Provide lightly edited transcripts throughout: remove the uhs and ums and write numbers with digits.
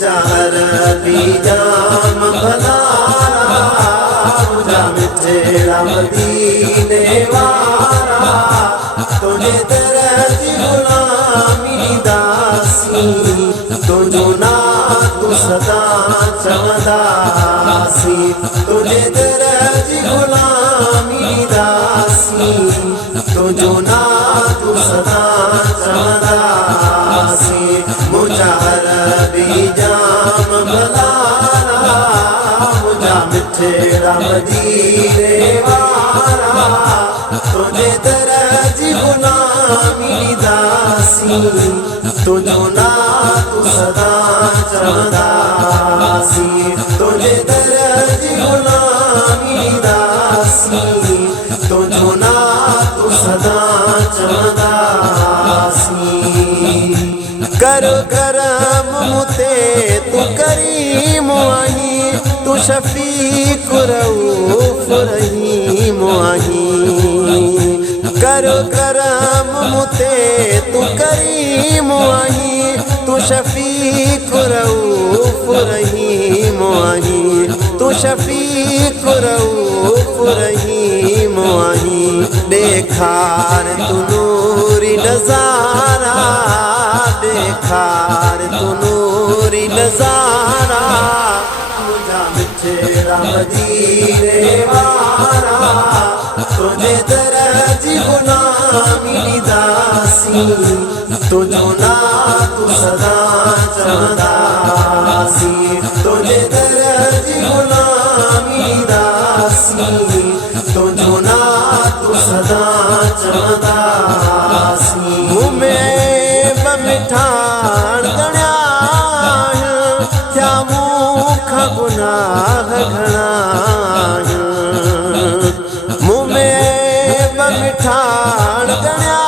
मुझा अरबी जाम भलारा मुझा मिठेरा मदीने वारा तुझे दरज गुलामी दासी तुझो ना तू सदा चवदासी तुझे दरज गुलामी दासी तुझो ना तू सदा चवदासी मुझा अरबी जाम भलारा मुझा मिठेरा मदीने वारा तुझे दरज गुलामी दासी तुझो ना तू सदा चवदासी तुझे दरज गुलामी दासी तुझो ना तू सदा चवदासी करो करम मुते तू करीम आही तू शफीक रऊफ रहीम आही करो करम मुते तू करीम आही तू शफीक रऊफ रहीम आही तू शफीक रऊफ रहीम आही देखार तू नूरी नजारा देखार तू नूरी नजारा मुझा मिठेरा मदीने वारा तुझे दरज गुलामी दासी तुझो ना तू सदा चवदासी तुझे दरज गुलामी दासी तुझो ना तू सदा चवदासी मिठाण गण्या थया मूंखां गुनाह घणा मूं में मिठाण गण्या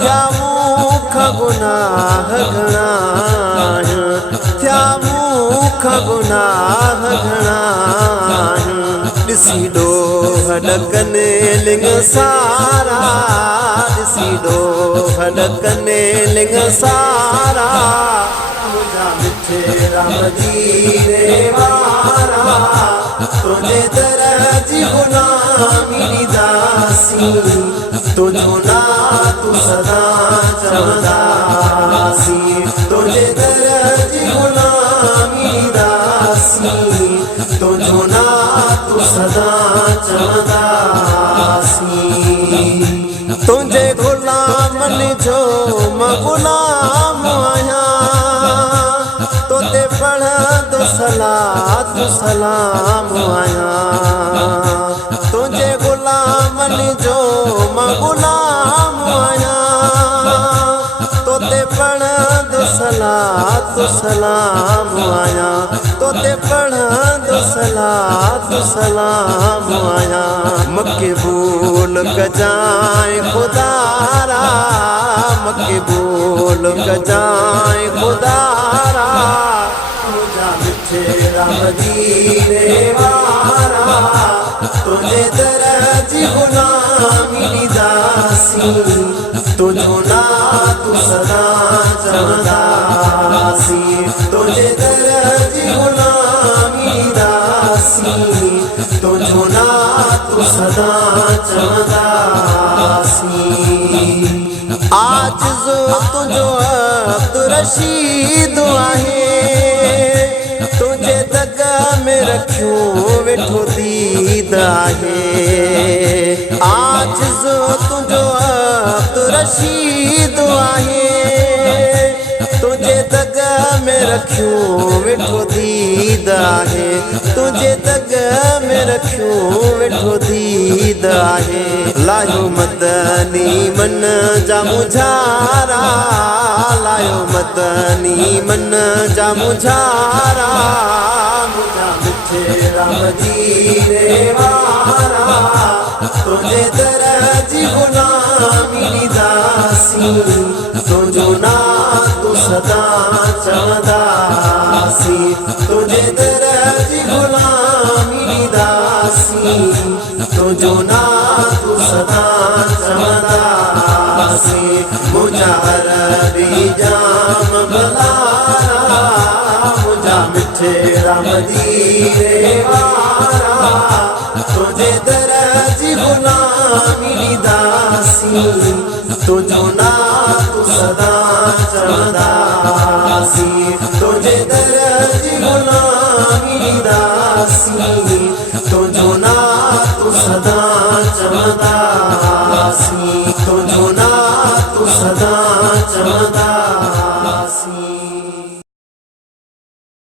थया मूंखां गुनाह घणा थया मूंखां गुनाह घणा ॾिसी ॾोह ॾकने लिंग सारा ॾिसी ॾोह ॾकने लिंग सारा मुझा मिठेरा मदीने वारा तुझे दरज गुलामी दासी तुझो ना तू सदा चवदासी तुझे दरज गुलामी दासी तुझो ना तू सदा चवदासी तुझे गुलामन जो मां गुलाम आहियां तोते पढ़ंदो सलात सलाम आहियां तुझे गुलामन जो मां गुलाम आहियां तोते पढ़ंदो सलात सलाम आहियां तोते पढ़ंदो सलात सलाम आहियां मक़बूल कजाए खुदारा मक़बूल कजाए खुदारा मुझा मिठेरा मदीने वारा तुझे दरज गुलामी दासी तुझो ना तू सदा चवदासी तुझे दरज गुलामी दासी तुझो ना तू सदा चवदासी आजिज़ो तुझो अब्दुर्रशीद आहे तुझे दग में रखियो वेठो दीद आहे आजिज़ो तुझो अब्दुर्रशीद आहे तुझे दग में रखियो वेठो दीद आहे तुझे दग में रखियो वेठो दीद आहे लायो मदनी मन जा मुझारा लायो मदनी मन जा मुझारा मुझा मिठेरा मदीने वारा तुझे दरज गुलामी दासी तुझो ना तू सदा चवदासी तुझे दरज गुलामी दासी तुझो ना तू सदा चवदासी मुझा अरबी जाम भलारा मिठड़ा मदीने वाला तुझे दर जी गुलामी दासी तुझो ना तू सदा चवंदासी तुझे दर जी गुलामी दासी तुझो ना तू सदा चवंदासी तुझो ना तू सदा चवंदासी